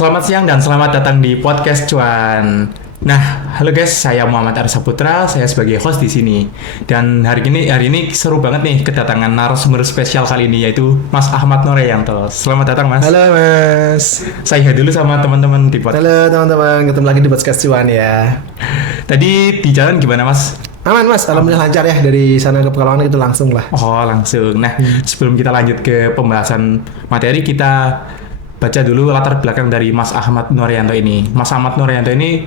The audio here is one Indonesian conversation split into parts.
Selamat siang dan selamat datang di podcast Cuan. Nah, halo guys, saya Muhammad Arsa Putra, saya sebagai host di sini. Dan hari ini seru banget nih kedatangan narasumber spesial kali ini yaitu Mas Ahmad Noreyanto. Selamat datang, Mas. Halo Mas. Saya dulu sama teman-teman di podcast. Halo teman-teman, ketemu lagi di podcast Cuan ya. Tadi di jalan gimana, Mas? Aman Mas, alhamdulillah lancar ya, dari sana ke Pekalongan itu langsung lah. Oh, langsung. Nah, sebelum kita lanjut ke pembahasan materi, kita baca dulu latar belakang dari Mas Ahmad Noreyanto ini. Mas Ahmad Noreyanto ini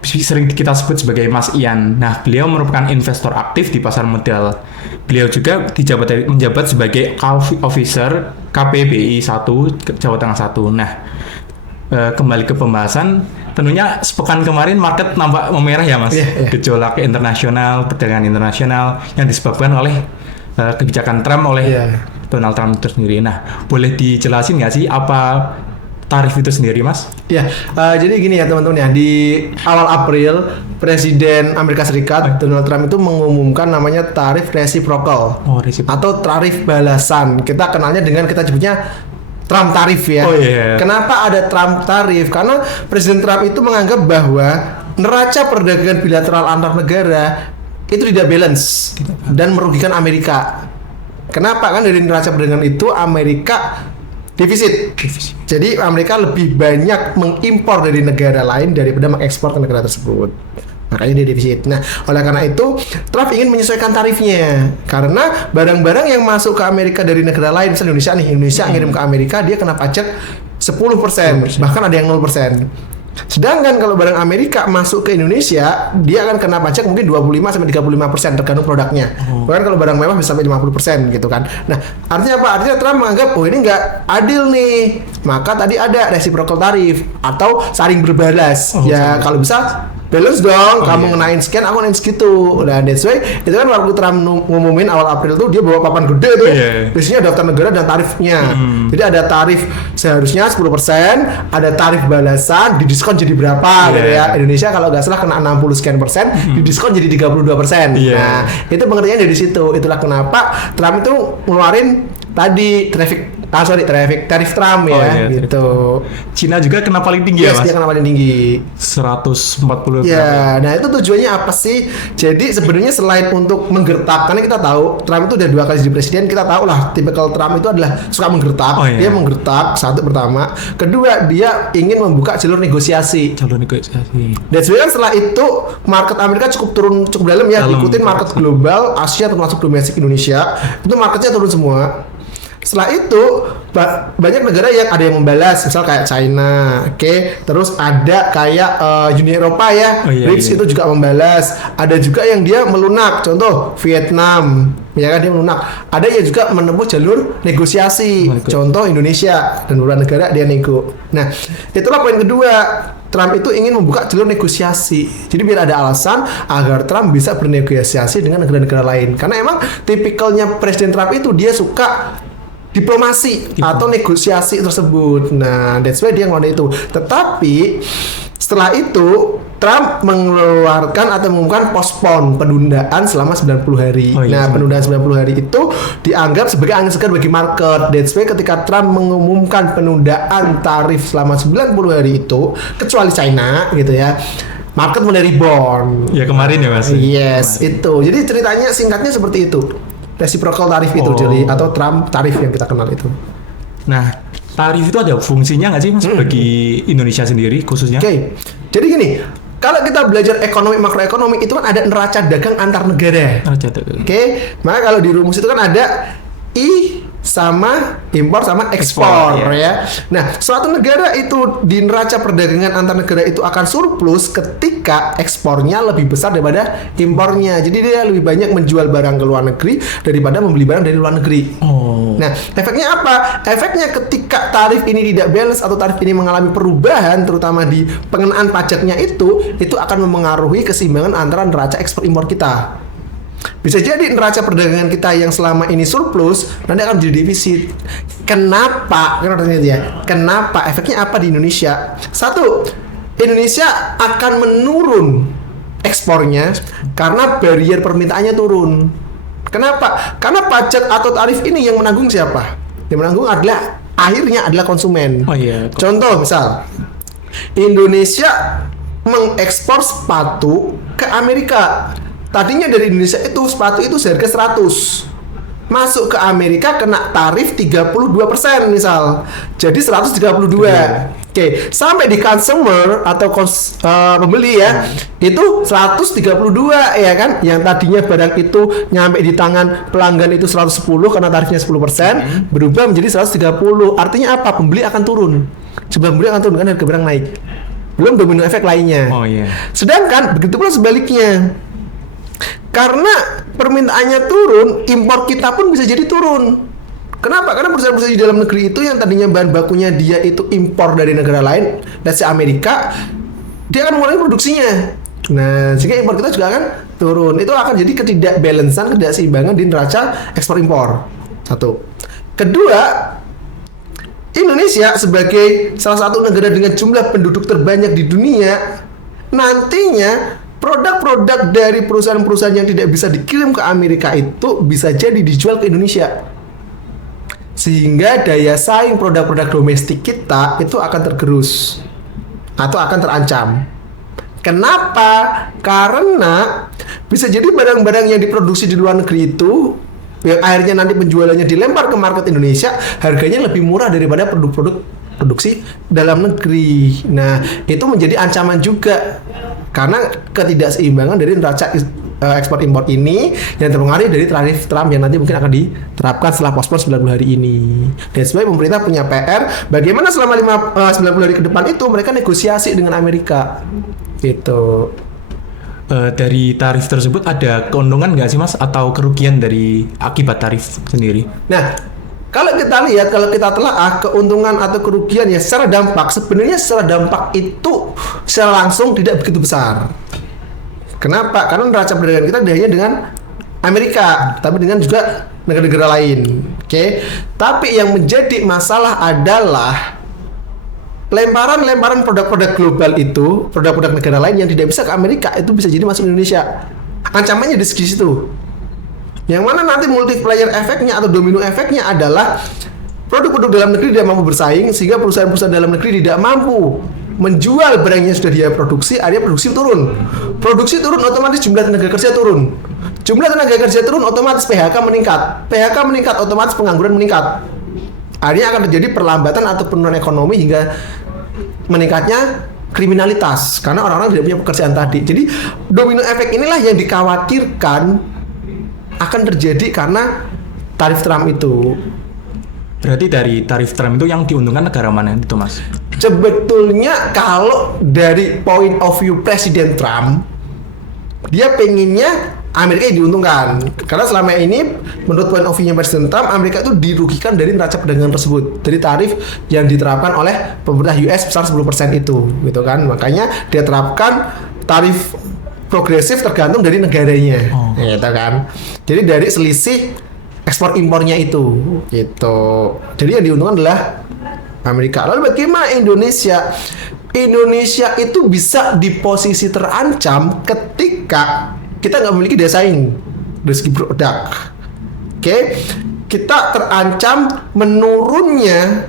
sering kita sebut sebagai Mas Ian. Nah, beliau merupakan investor aktif di pasar modal. Beliau juga menjabat sebagai Officer KPBI 1 Jawa Tengah 1. Nah, kembali ke pembahasan, tentunya sepekan kemarin market nampak memerah ya, Mas. Yeah. Gejolak internasional, perdagangan internasional yang disebabkan oleh kebijakan Trump oleh Donald Trump itu sendiri. Nah, boleh dijelasin nggak sih apa tarif itu sendiri, Mas? Ya, jadi gini ya teman-teman ya, di awal April Presiden Amerika Serikat Donald Trump itu mengumumkan namanya tarif reciprocal atau tarif balasan. Kita kenalnya dengan kita sebutnya Trump tarif ya. Oh, yeah. Kenapa ada Trump tarif? Karena Presiden Trump itu menganggap bahwa neraca perdagangan bilateral antar negara itu tidak balance dan merugikan Amerika. Kenapa? Kan dari neraca perdagangan itu Amerika defisit. Jadi Amerika lebih banyak mengimpor dari negara lain daripada mengekspor ke negara tersebut. Makanya dia defisit. Nah, oleh karena itu Trump ingin menyesuaikan tarifnya. Karena barang-barang yang masuk ke Amerika dari negara lain, misalnya Indonesia ngirim ke Amerika, dia kena pajak 10%, bahkan ada yang 0%. Sedangkan kalau barang Amerika masuk ke Indonesia, dia akan kena pajak mungkin 25-35% tergantung produknya. Bahkan kalau barang mewah bisa sampai 50% gitu kan. Nah, artinya apa? Artinya Trump menganggap, oh ini nggak adil nih. Maka tadi ada reciprocal tarif atau saling berbalas. Kalau bisa balance dong, kamu ngenain sekian, aku ngenain segitu. Nah, that's why itu kan waktu Trump ngumumin awal April tuh dia bawa papan gede tuh. Biasanya daftar negara dan tarifnya. Jadi ada tarif seharusnya 10%, ada tarif balasan, didiskon jadi berapa gitu ya. Indonesia kalau nggak salah kena 60 sekian persen, didiskon jadi 32%. Nah, itu pengertiannya dari situ. Itulah kenapa Trump itu ngeluarin tadi tarif Trump ya, gitu. Cina juga kena paling tinggi ya, Mas? Dia kena paling tinggi. 140. Ya, nah itu tujuannya apa sih? Jadi sebenarnya selain untuk menggertak, karena kita tahu Trump itu udah 2 kali jadi presiden, kita tahu lah tipikal Trump itu adalah suka menggertak. Dia menggertak, satu pertama. Kedua, dia ingin membuka jalur negosiasi. Dan sebenarnya setelah itu market Amerika cukup dalam ya, ikutin market global, Asia termasuk domestik Indonesia, itu marketnya turun semua. Setelah itu banyak negara yang ada yang membalas, misal kayak China, terus ada kayak Uni Eropa ya, BRICS itu juga membalas. Ada juga yang dia melunak, contoh Vietnam, ya kan dia melunak. Ada yang juga menempuh jalur negosiasi, contoh Indonesia dan beberapa negara dia nego. Nah, itulah poin kedua. Trump itu ingin membuka jalur negosiasi. Jadi biar ada alasan agar Trump bisa bernegosiasi dengan negara-negara lain. Karena emang tipikalnya Presiden Trump itu dia suka diplomasi atau negosiasi tersebut. Nah, that's why dia ngelakuin itu. Tetapi setelah itu Trump mengeluarkan atau mengumumkan penundaan selama 90 hari. Nah, penundaan 90 hari itu dianggap sebagai angin segar bagi market. That's why ketika Trump mengumumkan penundaan tarif selama 90 hari itu, kecuali China gitu ya, market mulai rebound. Ya kemarin ya, Mas? Yes, itu. Jadi ceritanya singkatnya seperti itu. Reciprocal tarif itu jadi atau Trump tarif yang kita kenal itu. Nah, tarif itu ada fungsinya nggak sih, Mas, bagi Indonesia sendiri khususnya? Jadi gini, kalau kita belajar ekonomi makroekonomi itu kan ada neraca dagang antar negara. Maka kalau di rumus itu kan ada I sama impor sama ekspor ya. Nah, suatu negara itu di neraca perdagangan antar negara itu akan surplus ketika ekspornya lebih besar daripada impornya. Jadi dia lebih banyak menjual barang ke luar negeri daripada membeli barang dari luar negeri. Nah, efeknya apa? Efeknya ketika tarif ini tidak balance atau tarif ini mengalami perubahan, terutama di pengenaan pajaknya itu akan memengaruhi keseimbangan antara neraca ekspor impor kita. Bisa jadi neraca perdagangan kita yang selama ini surplus nanti akan jadi defisit. Kenapa? Kenapa? Efeknya apa di Indonesia? Satu, Indonesia akan menurun ekspornya karena barrier permintaannya turun. Kenapa? Karena pajak atau tarif ini yang menanggung siapa? Yang menanggung adalah akhirnya adalah konsumen. Oh iya. Contoh misal Indonesia mengekspor sepatu ke Amerika. Tadinya dari Indonesia itu sepatu itu seharga 100. Masuk ke Amerika kena tarif 32% misal. Jadi 132. Oke, sampai di consumer atau pembeli ya, itu 132 ya kan. Yang tadinya barang itu nyampe di tangan pelanggan itu 110 karena tarifnya 10%, berubah menjadi 130. Artinya apa? Pembeli akan turun. Jumlah pembeli akan turun kan harga barang naik. Belum domino efek lainnya. Oh iya. Sedangkan begitu pula sebaliknya. Karena permintaannya turun, impor kita pun bisa jadi turun. Kenapa? Karena perusahaan-perusahaan di dalam negeri itu yang tadinya bahan bakunya dia itu impor dari negara lain, let's say Amerika, dia akan mengurangi produksinya. Nah, sehingga impor kita juga akan turun. Itu akan jadi ketidakbalansan, ketidakseimbangan di neraca ekspor impor. Satu. Kedua, Indonesia sebagai salah satu negara dengan jumlah penduduk terbanyak di dunia, nantinya produk-produk dari perusahaan-perusahaan yang tidak bisa dikirim ke Amerika itu bisa jadi dijual ke Indonesia. Sehingga daya saing produk-produk domestik kita itu akan tergerus atau akan terancam. Kenapa? Karena bisa jadi barang-barang yang diproduksi di luar negeri itu yang akhirnya nanti penjualannya dilempar ke market Indonesia, harganya lebih murah daripada produk-produk produksi dalam negeri. Nah, itu menjadi ancaman juga karena ketidakseimbangan dari neraca ekspor impor ini yang terpengaruh dari tarif Trump yang nanti mungkin akan diterapkan setelah pospon 90 hari ini. Dan sebenarnya pemerintah punya PR bagaimana selama 90 hari ke depan itu mereka negosiasi dengan Amerika. Gitu. Dari tarif tersebut ada keuntungan nggak sih Mas atau kerugian dari akibat tarif sendiri? Nah, kalau kita lihat, kalau kita telah keuntungan atau kerugian ya secara dampak, sebenarnya secara dampak itu secara langsung tidak begitu besar. Kenapa? Karena neraca perdagangan kita tidak hanya dengan Amerika, tapi dengan juga negara-negara lain. Oke. Tapi yang menjadi masalah adalah lemparan-lemparan produk-produk global itu, produk-produk negara lain yang tidak bisa ke Amerika itu bisa jadi masuk Indonesia. Ancamannya di situ. Yang mana nanti multiplier efeknya atau domino efeknya adalah produk-produk dalam negeri tidak mampu bersaing sehingga perusahaan-perusahaan dalam negeri tidak mampu menjual barangnya sudah dia produksi, akhirnya produksi turun. Produksi turun otomatis jumlah tenaga kerja turun. Jumlah tenaga kerja turun otomatis PHK meningkat. PHK meningkat otomatis pengangguran meningkat. Akhirnya akan terjadi perlambatan atau penurunan ekonomi hingga meningkatnya kriminalitas karena orang-orang tidak punya pekerjaan tadi. Jadi domino efek inilah yang dikhawatirkan akan terjadi karena tarif Trump itu. Berarti dari tarif Trump itu yang diuntungkan negara mana itu Mas? Sebetulnya kalau dari point of view Presiden Trump, dia pengennya Amerika yang diuntungkan. Karena selama ini menurut point of view-nya Presiden Trump, Amerika itu dirugikan dari neraca perdagangan tersebut, dari tarif yang diterapkan oleh pemerintah US besar 10% itu, gitu kan. Makanya dia terapkan tarif progresif tergantung dari negaranya, gitu kan. Jadi dari selisih ekspor impornya itu, gitu. Jadi yang diuntungkan adalah Amerika. Lalu bagaimana Indonesia? Indonesia itu bisa di posisi terancam ketika kita nggak memiliki daya saing dari segi produk. Oke, kita terancam menurunnya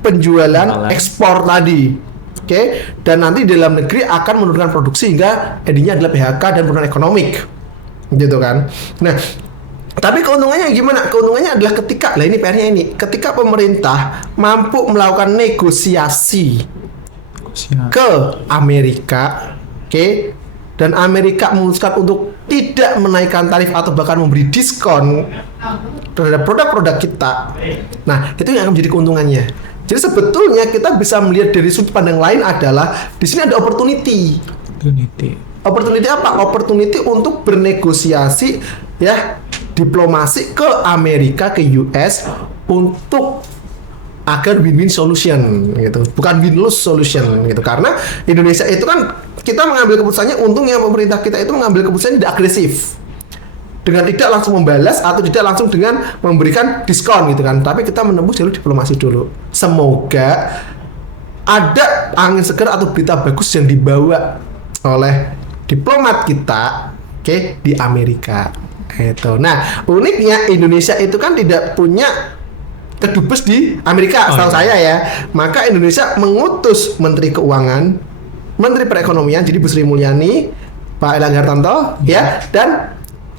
penjualan ekspor tadi. Oke, dan nanti dalam negeri akan menurunkan produksi hingga endingnya adalah PHK dan penurunan ekonomik, gitu kan. Nah, tapi keuntungannya gimana? Keuntungannya adalah ketika, lah ini PR-nya ini, ketika pemerintah mampu melakukan negosiasi ke Amerika, oke, dan Amerika memutuskan untuk tidak menaikkan tarif atau bahkan memberi diskon terhadap produk-produk kita. Nah, itu yang akan menjadi keuntungannya. Jadi sebetulnya kita bisa melihat dari sudut pandang lain adalah di sini ada opportunity. Opportunity apa? Opportunity untuk bernegosiasi ya, diplomasi ke Amerika, ke US untuk agar win-win solution gitu, bukan win-lose solution gitu. Karena Indonesia itu kan kita mengambil keputusannya, untungnya pemerintah kita itu mengambil keputusan tidak agresif, dengan tidak langsung membalas atau tidak langsung dengan memberikan diskon gitu kan. Tapi kita menempuh jalur diplomasi dulu. Semoga ada angin segar atau berita bagus yang dibawa oleh diplomat kita, oke, di Amerika. Itu. Nah, uniknya Indonesia itu kan tidak punya kedubes di Amerika, setahu saya ya. Maka Indonesia mengutus Menteri Keuangan, Menteri Perekonomian, jadi Bu Sri Mulyani, Pak Erlangga Hartarto, ya, dan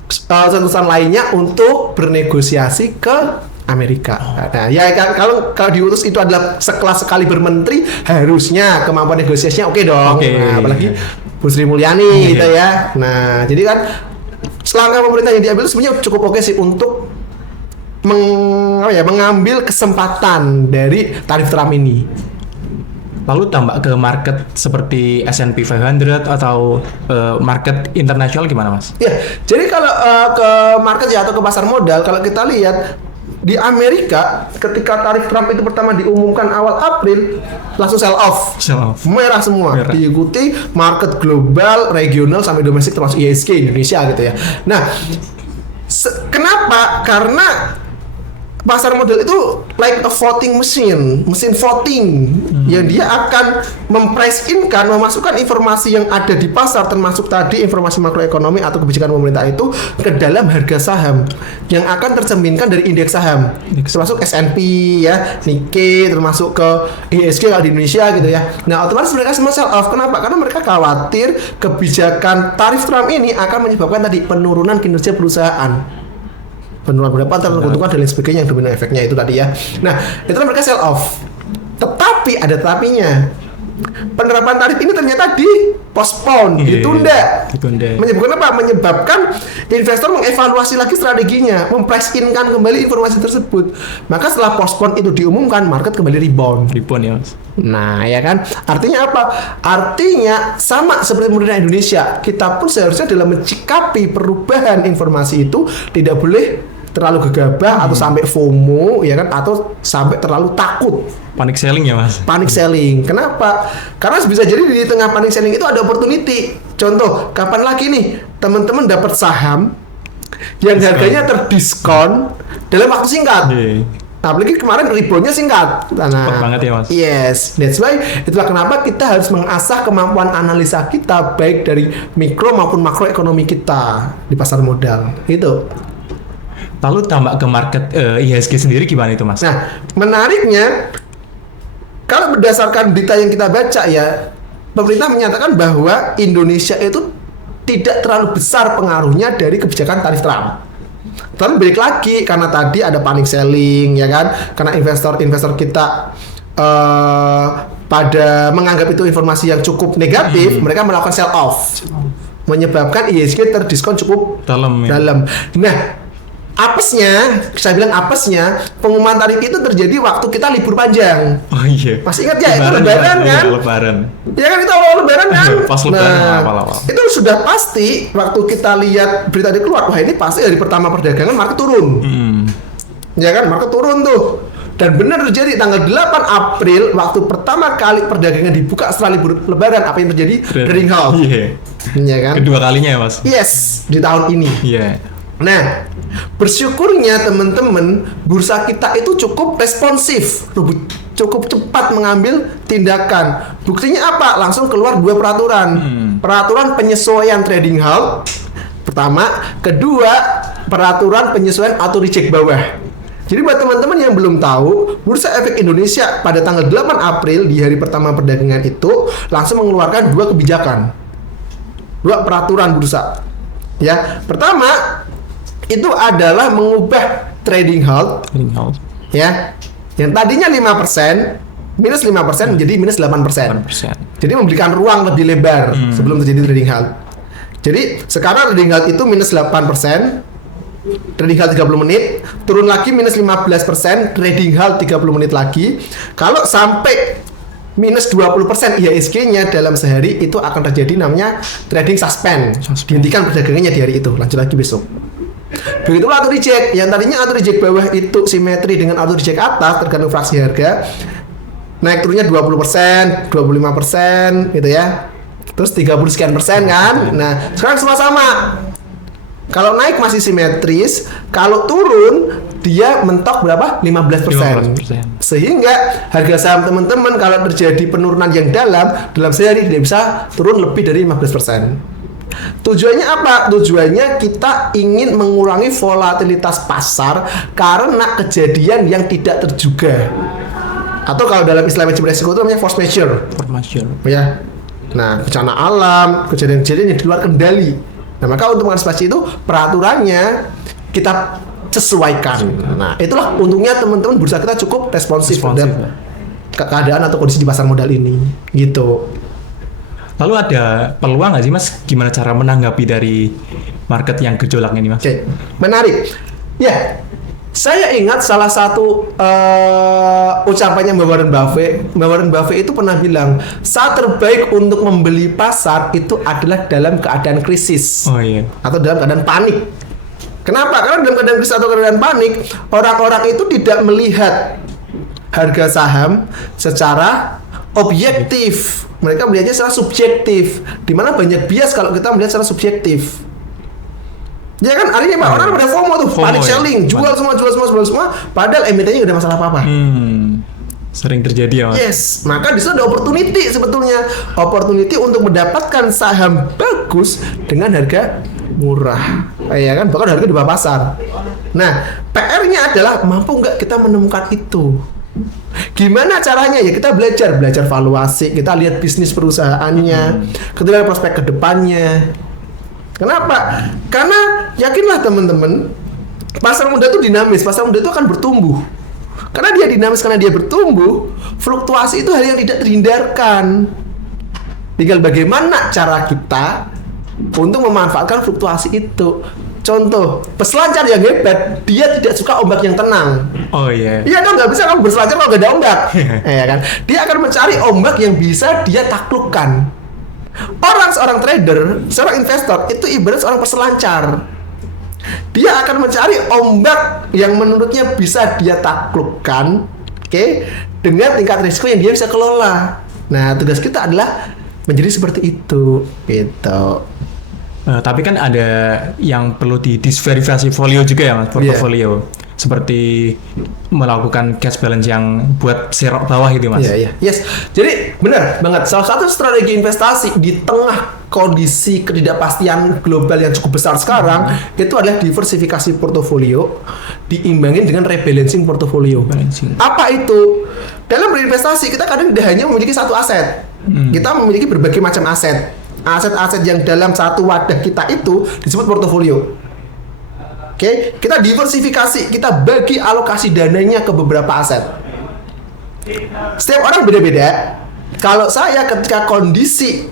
utusan lainnya untuk bernegosiasi ke Amerika. Nah, ya kalau diutus itu adalah sekelas sekali bermenteri, harusnya kemampuan negosiasinya oke dong. Nah, apalagi Bu Sri Mulyani gitu ya. Nah, jadi kan selangkah pemerintah yang diambil sebenarnya cukup oke sih untuk mengambil kesempatan dari tarif Trump ini. Lalu tambah ke market seperti S&P 500 atau market internasional gimana, Mas? Ya, jadi kalau ke market ya atau ke pasar modal, kalau kita lihat di Amerika ketika tarif Trump itu pertama diumumkan awal April, langsung sell off. Merah semua. Merah. Diikuti market global, regional sampai domestik termasuk IHSG Indonesia gitu ya. Nah, kenapa? Karena pasar modal itu like a voting mesin voting yang dia akan memprice in-kan, memasukkan informasi yang ada di pasar termasuk tadi informasi makroekonomi atau kebijakan pemerintah itu ke dalam harga saham yang akan tercerminkan dari indeks saham termasuk S&P ya, Nikkei, termasuk ke IHSG kalau di Indonesia gitu ya. Nah, otomatis mereka semua sell off. Kenapa? Karena mereka khawatir kebijakan tarif Trump ini akan menyebabkan tadi penurunan kinerja perusahaan, penurunan pendapatan, keuntungan dan lain sebagainya, yang domino efeknya itu tadi ya. Nah, itu mereka sell off. Tetapi ada tetapinya. Penerapan tarif ini ternyata di-postpone, ditunda. Menyebabkan apa? Menyebabkan investor mengevaluasi lagi strateginya, memprice in-kan kembali informasi tersebut. Maka setelah postpone itu diumumkan, market kembali rebound. Rebound ya, Mas. Nah, ya kan? Artinya apa? Artinya sama seperti pemerintah Indonesia, kita pun seharusnya dalam mencikapi perubahan informasi itu tidak boleh terlalu gegabah atau sampai FOMO ya kan, atau sampai terlalu takut. Panic selling ya, Mas? Panic selling. Kenapa? Karena bisa jadi di tengah panic selling itu ada opportunity. Contoh, kapan lagi nih teman-teman dapat saham yang harganya terdiskon dalam waktu singkat. Apalagi kemarin reboundnya singkat. Cepat banget ya, Mas. Yes, that's why itulah kenapa kita harus mengasah kemampuan analisa kita baik dari mikro maupun makroekonomi kita di pasar modal. Itu. Lalu tambah ke market IHSG sendiri gimana itu, Mas? Nah, menariknya kalau berdasarkan berita yang kita baca ya, pemerintah menyatakan bahwa Indonesia itu tidak terlalu besar pengaruhnya dari kebijakan tarif Trump. Tapi balik lagi karena tadi ada panic selling ya kan, karena investor kita pada menganggap itu informasi yang cukup negatif, mereka melakukan sell off, menyebabkan IHSG terdiskon cukup dalam. Nah, apesnya, saya bilang apesnya, pengumuman tarif itu terjadi waktu kita libur panjang. Oh iya. Masih ingat ya, itu lebaran kan? Iya, lebaran. Ya kan, itu awal lebaran kan? Pas lebaran awal-awal. Itu sudah pasti waktu kita lihat berita ini keluar, wah ini pasti dari pertama perdagangan market turun. Ya kan, market turun tuh. Dan benar terjadi tanggal 8 April waktu pertama kali perdagangan dibuka setelah libur lebaran, apa yang terjadi? Trading halt. Iya. Ya kan? Kedua kalinya ya, Mas? Yes, di tahun ini. Iya. Nah, bersyukurnya teman-teman, bursa kita itu cukup responsif, cukup cepat mengambil tindakan. Buktinya apa? Langsung keluar 2 peraturan. Peraturan penyesuaian trading halt pertama, kedua peraturan penyesuaian auto reject bawah. Jadi buat teman-teman yang belum tahu, Bursa Efek Indonesia pada tanggal 8 April di hari pertama perdagangan itu langsung mengeluarkan 2 kebijakan, 2 peraturan bursa. Ya, pertama itu adalah mengubah trading halt. Ya. Yang tadinya 5%, minus 5% menjadi minus 8%. Jadi memberikan ruang lebih lebar sebelum terjadi trading halt. Jadi sekarang trading halt itu minus 8%, trading halt 30 menit, turun lagi minus 15%, trading halt 30 menit lagi. Kalau sampai minus 20% IHSG-nya dalam sehari, itu akan terjadi namanya trading suspend. Dihentikan perdagangannya di hari itu, lanjut lagi besok. Begitulah auto reject. Yang tadinya auto reject bawah itu simetri dengan auto reject atas tergantung fraksi harga. Naik turunnya 20%, 25% gitu ya. Terus 30 sekian persen kan. Nah, sekarang semua sama. Kalau naik masih simetris, kalau turun dia mentok berapa? 15%. Sehingga harga saham teman-teman kalau terjadi penurunan yang dalam sehari tidak bisa turun lebih dari 15%. Tujuannya apa? Tujuannya kita ingin mengurangi volatilitas pasar karena kejadian yang tidak terduga. Atau kalau dalam istilah manajemen risiko itu namanya force majeure. Ya. Nah, bencana alam, kejadian-kejadian yang di luar kendali. Nah, maka untuk mengantisipasi itu teraturannya kita sesuaikan. Nah, itulah untungnya teman-teman bursa kita cukup responsif terhadap keadaan atau kondisi di pasar modal ini. Gitu. Lalu ada peluang nggak sih Mas? Gimana cara menanggapi dari market yang gejolak ini Mas? Oke, menarik. Ya, saya ingat salah satu ucapannya Mbak Warren Buffett. Mbak Warren Buffett itu pernah bilang, saat terbaik untuk membeli pasar itu adalah dalam keadaan krisis. Oh iya. Atau dalam keadaan panik. Kenapa? Karena dalam keadaan krisis atau keadaan panik, orang-orang itu tidak melihat harga saham secara objektif. Mereka melihatnya secara subjektif. Dimana banyak bias kalau kita melihat secara subjektif. Ya kan, artinya Pak, orang pada FOMO tuh, panic selling, jual semua, padahal emitennya nggak ada masalah apa-apa. Sering terjadi ya Mas? Yes, maka di situ ada opportunity sebetulnya. Opportunity untuk mendapatkan saham bagus dengan harga murah. Ya kan, bahkan harga di bawah pasar. Nah, PR-nya adalah mampu nggak kita menemukan itu. Gimana caranya? Ya kita belajar valuasi, kita lihat bisnis perusahaannya, kita lihat prospek ke depannya. Kenapa? Karena yakinlah teman-teman, pasar modal itu dinamis, pasar modal itu akan bertumbuh. Karena dia dinamis, karena dia bertumbuh, fluktuasi itu hal yang tidak terhindarkan. Tinggal bagaimana cara kita untuk memanfaatkan fluktuasi itu. Contoh, peselancar yang hebat, dia tidak suka ombak yang tenang. Oh iya. Iya kan, nggak bisa kamu berselancar kalau nggak ada ombak. Ya kan, dia akan mencari ombak yang bisa dia taklukkan. Seorang trader, seorang investor itu ibarat seorang peselancar. Dia akan mencari ombak yang menurutnya bisa dia taklukkan, oke, dengan tingkat risiko yang dia bisa kelola. Nah, tugas kita adalah menjadi seperti itu, gitu. Tapi kan ada yang perlu diverifikasi folio juga ya Mas, portofolio. Seperti melakukan cash balance yang buat serok bawah itu Mas. Iya. Yes. Jadi benar banget. Salah satu strategi investasi di tengah kondisi ketidakpastian global yang cukup besar sekarang itu adalah diversifikasi portofolio diimbangin dengan rebalancing portofolio. Apa itu? Dalam berinvestasi kita kadang tidak hanya memiliki satu aset. Kita memiliki berbagai macam aset. Aset-aset yang dalam satu wadah kita itu disebut portofolio. Oke, kita diversifikasi, kita bagi alokasi dananya ke beberapa aset. Setiap orang beda-beda. Kalau saya ketika kondisi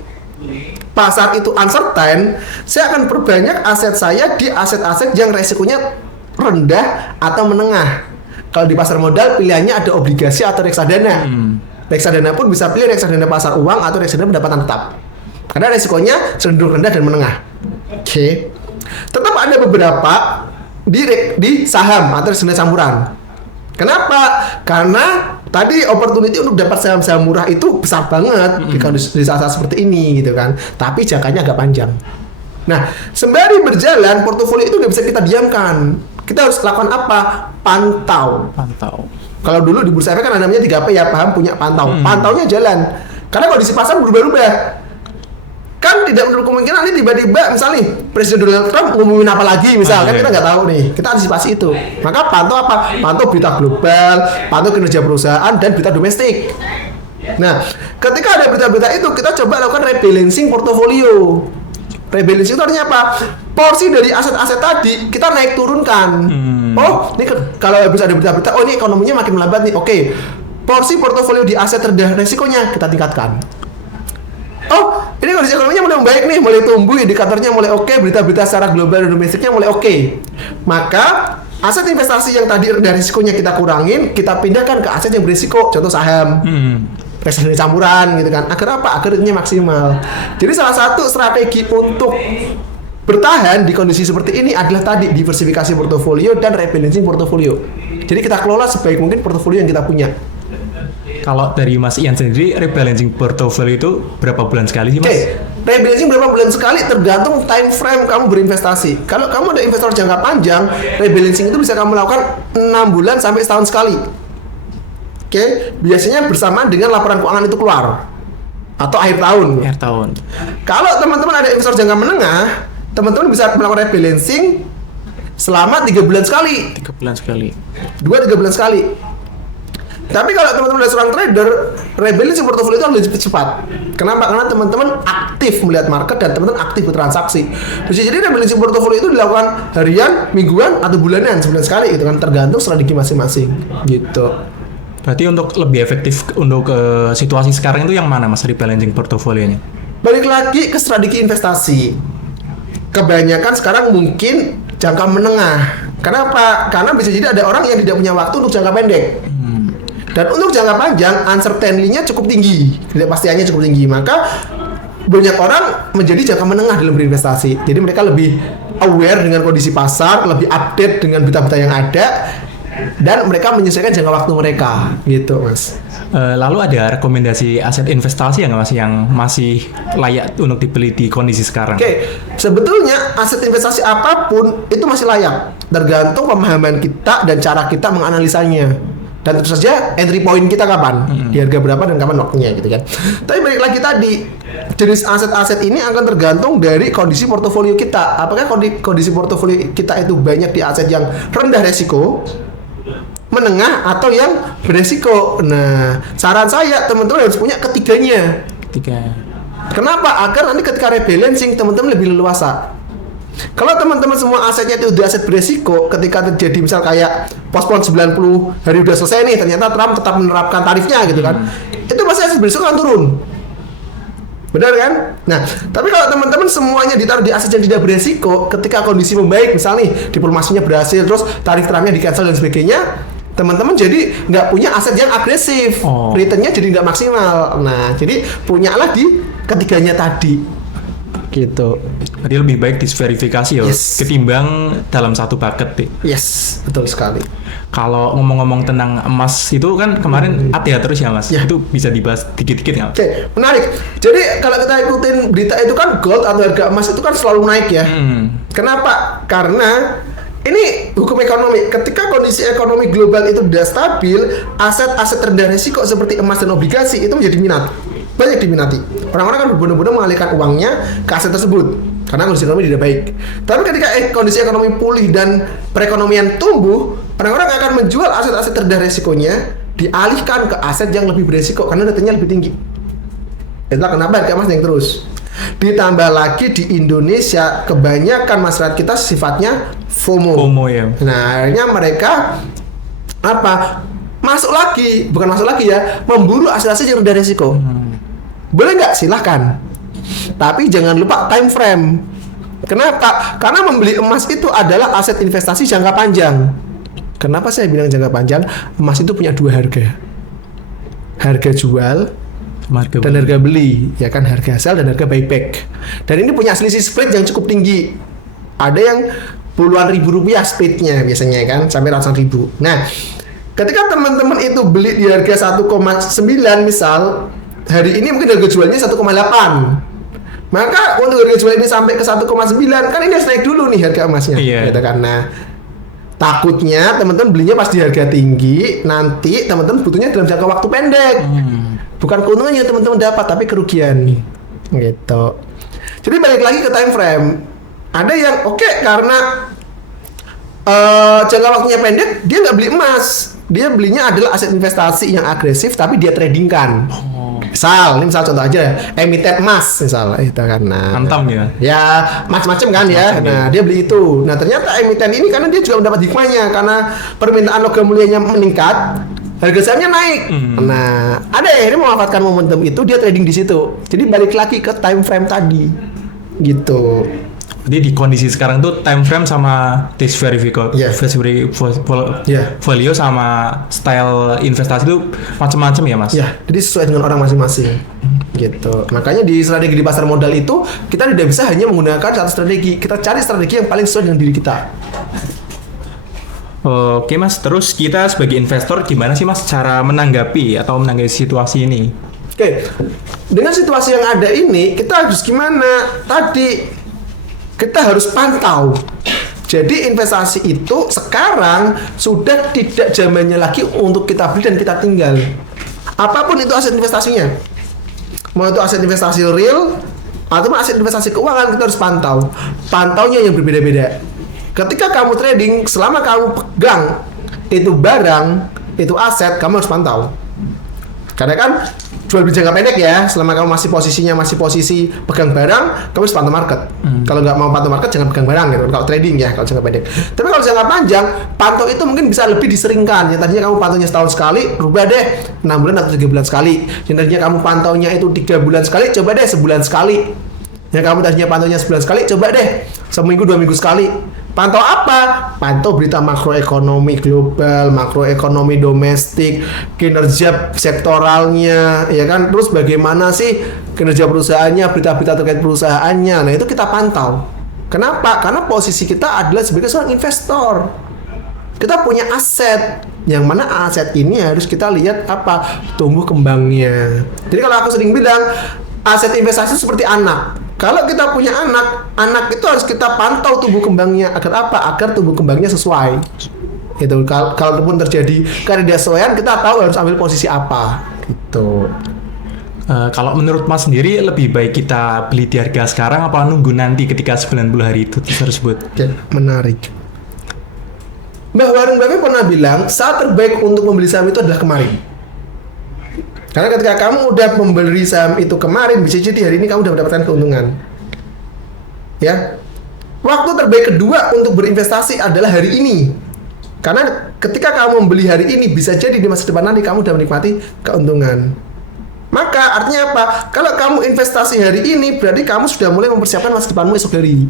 pasar itu uncertain, saya akan perbanyak aset saya di aset-aset yang resikonya rendah atau menengah. Kalau di pasar modal pilihannya ada obligasi atau reksadana. Reksadana pun bisa pilih reksadana pasar uang atau reksadana pendapatan tetap. Karena resikonya cenderung rendah dan menengah. Oke. Tetap ada beberapa di saham atau reksadana campuran. Kenapa? Karena tadi opportunity untuk dapat saham-saham murah itu besar banget di saat-saat seperti ini gitu kan. Tapi jangkanya agak panjang. Nah, sembari berjalan portofolio itu nggak bisa kita diamkan. Kita harus lakukan apa? Pantau. Kalau dulu di bursa efek kan namanya 3P ya, paham, punya, pantau. Pantaunya jalan. Karena kondisi pasar berubah-ubah. Kan tidak menutup kemungkinan ini tiba-tiba misalnya Presiden Donald Trump ngumumin apa lagi kan kita nggak tahu nih, kita antisipasi itu. Maka pantau apa? Pantau berita global, pantau kinerja perusahaan dan berita domestik. Nah, ketika ada berita-berita itu kita coba lakukan rebalancing portofolio. Rebalancing itu artinya apa? Porsi dari aset-aset tadi kita naik turunkan. Oh, ini kalau habis ada berita-berita, oh ini ekonominya makin melambat nih. Oke, porsi portofolio di aset rendah resikonya kita tingkatkan. Oh, ini kondisi ekonominya mulai membaik nih, mulai tumbuh, indikatornya mulai oke, berita-berita secara global dan domestiknya mulai oke. Maka aset investasi yang tadi rendah risikonya kita kurangin, kita pindahkan ke aset yang berisiko, contoh saham, reksadana campuran gitu kan. Agar apa? Agar return-nya maksimal. Jadi salah satu strategi untuk bertahan di kondisi seperti ini adalah tadi diversifikasi portofolio dan rebalancing portofolio. Jadi kita kelola sebaik mungkin portofolio yang kita punya. Kalau dari Mas Ian sendiri, rebalancing portofolio itu berapa bulan sekali sih Mas? Rebalancing berapa bulan sekali tergantung time frame kamu berinvestasi. Kalau kamu ada investor jangka panjang, rebalancing itu bisa kamu lakukan 6 bulan sampai setahun sekali. Biasanya bersamaan dengan laporan keuangan itu keluar. atau akhir tahun. Akhir tahun. Kalau teman-teman ada investor jangka menengah, teman-teman bisa melakukan rebalancing selama 3 bulan sekali. 3 bulan sekali. 2-3 bulan sekali. Tapi kalau teman-teman ada seorang trader, rebalancing portofolio itu harus lebih cepat. Kenapa? Karena teman-teman aktif melihat market dan teman-teman aktif bertransaksi. Bisa jadi rebalancing portofolio itu dilakukan harian, mingguan, atau bulanan, sebulan sekali gitu kan, tergantung strategi masing-masing. Gitu. Berarti untuk lebih efektif untuk situasi sekarang itu yang mana Mas rebalancing portofolionya? Balik lagi ke strategi investasi. Kebanyakan sekarang mungkin jangka menengah. Kenapa? Karena bisa jadi ada orang yang tidak punya waktu untuk jangka pendek. Dan untuk jangka panjang, uncertainty-nya cukup tinggi, ketidakpastiannya cukup tinggi. Maka banyak orang menjadi jangka menengah dalam berinvestasi. Jadi mereka lebih aware dengan kondisi pasar, lebih update dengan berita-berita yang ada, dan mereka menyesuaikan jangka waktu mereka, gitu Mas. Lalu ada rekomendasi aset investasi yang Mas yang masih layak untuk dibeli di kondisi sekarang? Oke, sebetulnya aset investasi apapun itu masih layak, tergantung pemahaman kita dan cara kita menganalisanya. Dan tentu saja entry point kita kapan, di harga berapa dan kapan waktunya gitu kan. Tapi balik lagi tadi, jenis aset-aset ini akan tergantung dari kondisi portofolio kita. Apakah kondisi portofolio kita itu banyak di aset yang rendah resiko, menengah, atau yang beresiko. Nah, saran saya teman-teman harus punya ketiganya. Kenapa? Agar nanti ketika rebalancing teman-teman lebih leluasa. Kalau teman-teman semua asetnya itu udah aset beresiko, ketika terjadi misal kayak pospon 90 hari udah selesai nih, ternyata Trump tetap menerapkan tarifnya gitu kan, itu pasti aset beresiko akan turun. Benar kan? Nah, tapi kalau teman-teman semuanya ditaruh di aset yang tidak beresiko, ketika kondisi membaik, misal nih diplomasinya berhasil, terus tarif Trumpnya di cancel dan sebagainya, teman-teman jadi nggak punya aset yang agresif, returnnya jadi nggak maksimal. Nah, jadi punyalah di ketiganya tadi. Gitu. Jadi lebih baik disverifikasi ya, ketimbang dalam satu bucket. Yes, betul sekali. Kalau ngomong-ngomong tentang emas itu kan kemarin ATH terus ya Mas, itu bisa dibahas dikit-dikit nggak? Oke, menarik. Jadi kalau kita ikutin berita itu kan gold atau harga emas itu kan selalu naik ya. Kenapa? Karena ini hukum ekonomi. Ketika kondisi ekonomi global itu sudah stabil, aset-aset rendah risiko seperti emas dan obligasi itu menjadi minat. Banyak diminati. Orang-orang kan berbondong-bondong mengalihkan uangnya ke aset tersebut karena kondisi ekonomi tidak baik. Tapi ketika kondisi ekonomi pulih dan perekonomian tumbuh, orang-orang akan menjual aset-aset rendah resikonya, dialihkan ke aset yang lebih beresiko karena datanya lebih tinggi. Itulah kenapa harga emas naik terus. Ditambah lagi di Indonesia kebanyakan masyarakat kita sifatnya FOMO ya. Nah, akhirnya mereka masuk lagi ya, memburu aset-aset yang rendah resiko. Boleh nggak? Silahkan. Tapi jangan lupa time frame. Kenapa? Karena membeli emas itu adalah aset investasi jangka panjang. Kenapa saya bilang jangka panjang? Emas itu punya dua harga. Harga jual dan harga beli. Ya kan, harga sell dan harga buyback. Dan ini punya selisih spread yang cukup tinggi. Ada yang puluhan ribu rupiah spreadnya biasanya kan, sampai ratusan ribu. Nah, ketika teman-teman itu beli di harga 1,9 misal, hari ini mungkin harga jualnya 1,8. Maka untuk harga jual ini sampai ke 1,9, kan ini harus naik dulu nih harga emasnya. Gitu kan. Nah, takutnya teman-teman belinya pas di harga tinggi, nanti teman-teman butuhnya dalam jangka waktu pendek. Bukan keuntungan yang teman-teman dapat, tapi kerugian. Gitu. Jadi balik lagi ke time frame. Ada yang karena jangka waktunya pendek, dia nggak beli emas. Dia belinya adalah aset investasi yang agresif, tapi dia tradingkan. Misal contoh aja, emiten emas misal itu kan. Antam ya. Ya, macam-macam kan ya. Nah, dia beli itu. Nah, ternyata emiten ini karena dia juga mendapat hikmahnya karena permintaan logam mulianya meningkat, harga sahamnya naik. Nah, ada yang akhirnya memanfaatkan momentum itu, dia trading di situ. Jadi balik lagi ke time frame tadi. Gitu. Jadi di kondisi sekarang tuh time frame sama portfolio sama style investasi itu macam-macam ya Mas? Ya, jadi sesuai dengan orang masing-masing. Gitu. Makanya di strategi di pasar modal itu kita tidak bisa hanya menggunakan satu strategi. Kita cari strategi yang paling sesuai dengan diri kita. Oke Mas, terus kita sebagai investor gimana sih Mas cara menanggapi situasi ini? Oke, dengan situasi yang ada ini kita harus gimana? Tadi kita harus pantau. Jadi investasi itu sekarang sudah tidak zamannya lagi untuk kita beli dan kita tinggal. Apapun itu aset investasinya. mau itu aset investasi real atau aset investasi keuangan, kita harus pantaunya yang berbeda-beda. Ketika kamu trading, selama kamu pegang itu barang, itu aset, kamu harus pantau. Karena kan jual beli jangka pendek ya, selama kamu masih posisi pegang barang, kamu harus pantau market. Kalau nggak mau pantau market, jangan pegang barang gitu. Kalau trading ya, kalau jangka pendek. Tapi kalau jangka panjang, pantau itu mungkin bisa lebih diseringkan. Yang tadinya kamu pantaunya setahun sekali, rubah deh 6 bulan atau 3 bulan sekali. Yang tadinya kamu pantaunya itu 3 bulan sekali, coba deh sebulan sekali. Yang kamu tadinya pantaunya sebulan sekali, coba deh seminggu 2 minggu sekali. Pantau apa? Pantau berita makroekonomi global, makroekonomi domestik, kinerja sektoralnya, ya kan? Terus bagaimana sih kinerja perusahaannya, berita-berita terkait perusahaannya. Nah, itu kita pantau. Kenapa? Karena posisi kita adalah sebagai seorang investor. Kita punya aset, yang mana aset ini harus kita lihat apa? Tumbuh kembangnya. Jadi kalau aku sering bilang, aset investasi seperti anak. Kalau kita punya anak itu harus kita pantau tumbuh kembangnya. Agar apa? Agar tumbuh kembangnya sesuai. Itu kalau pun terjadi ketidaksesuaian, kita tahu harus ambil posisi apa. Gitu. Kalau menurut Mas sendiri, lebih baik kita beli di harga sekarang apa nunggu nanti ketika 90 hari itu tersebut? Oke, menarik. Mbah Warren Buffett pernah bilang, saat terbaik untuk membeli saham itu adalah kemarin. Karena ketika kamu udah membeli saham itu kemarin, bisa jadi hari ini kamu udah mendapatkan keuntungan. Ya. Waktu terbaik kedua untuk berinvestasi adalah hari ini. Karena ketika kamu membeli hari ini, bisa jadi di masa depan nanti kamu udah menikmati keuntungan. Maka artinya apa? Kalau kamu investasi hari ini, berarti kamu sudah mulai mempersiapkan masa depanmu esok hari.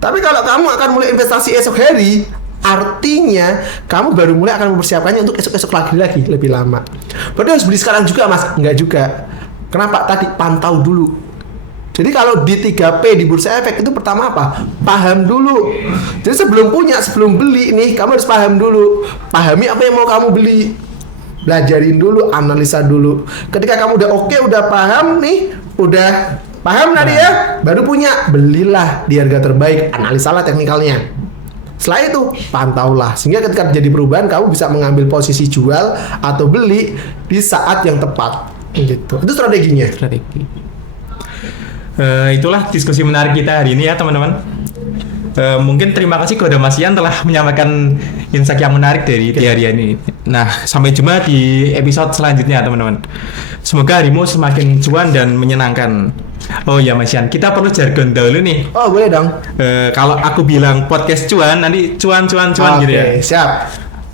Tapi kalau kamu akan mulai investasi esok hari, artinya kamu baru mulai akan mempersiapkannya untuk esok-esok lagi lebih lama. Berarti harus beli sekarang juga, Mas? Enggak juga. Kenapa? Tadi pantau dulu. Jadi kalau di 3P di Bursa Efek itu pertama apa? Paham dulu. Jadi sebelum beli nih, kamu harus paham dulu. Pahami apa yang mau kamu beli. Belajarin dulu, analisa dulu. Ketika kamu udah oke, udah paham nih, udah paham tadi ya, baru punya, belilah di harga terbaik, analisalah teknikalnya. Setelah itu, pantaulah. Sehingga ketika terjadi perubahan, kamu bisa mengambil posisi jual atau beli di saat yang tepat. Gitu. Itu strateginya. Strategi. Itulah diskusi menarik kita hari ini ya, teman-teman. Mungkin terima kasih kepada Mas Ian telah menyampaikan insight yang menarik dari hari ini. Nah, sampai jumpa di episode selanjutnya, teman-teman. Semoga harimu semakin cuan dan menyenangkan. Oh ya Mas Ian, kita perlu jargon dahulu nih. Oh boleh dong. Kalau aku bilang podcast cuan, nanti cuan gitu ya. Oke, siap.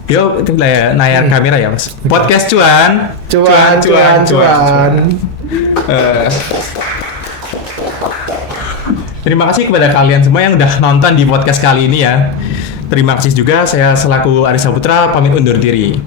Yo, itu layar kamera ya Mas. Podcast cuan. Terima kasih kepada kalian semua yang udah nonton di podcast kali ini ya. Terima kasih juga, saya selaku Arisa Putra pamit undur diri.